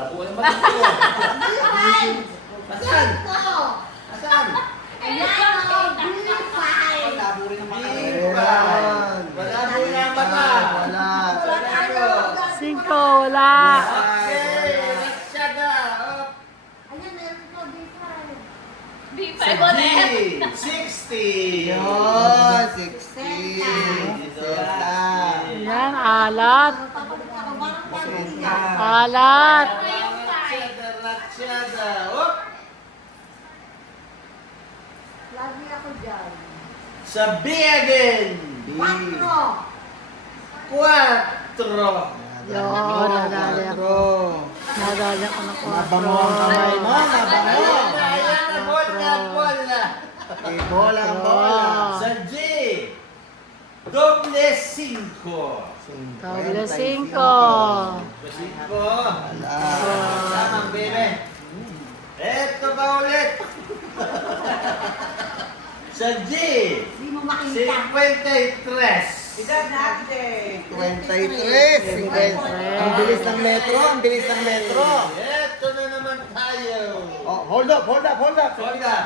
Labo ng mata ko. Asan? Asan? Labo rin ang mata. Ayan. Malabo na ang mata. Wala. 5, wala. Okay, Ratsyada. B5 Sa ulit. G, 60. Yun, 60. Dito. Yan, alat. Alat. Ratsyada, Ratsyada. Hop. Lagi ako dyan. Sa B again. B. 4. Yun, nadali ako. Nadali ako ng Mabango ang kamay mo, mabango. Ayan na, bola, bola. Bola ang bola. Sa J, doble 5. Doble 5. 5. Wala. Tamang bebe. Eto ba ulit? Sa G, Hindi mo makita. 53. 23. 50. Ang bilis ng metro, ang bilis ng metro. Eto na naman tayo. Oh, hold up, hold up, hold up. Hold up.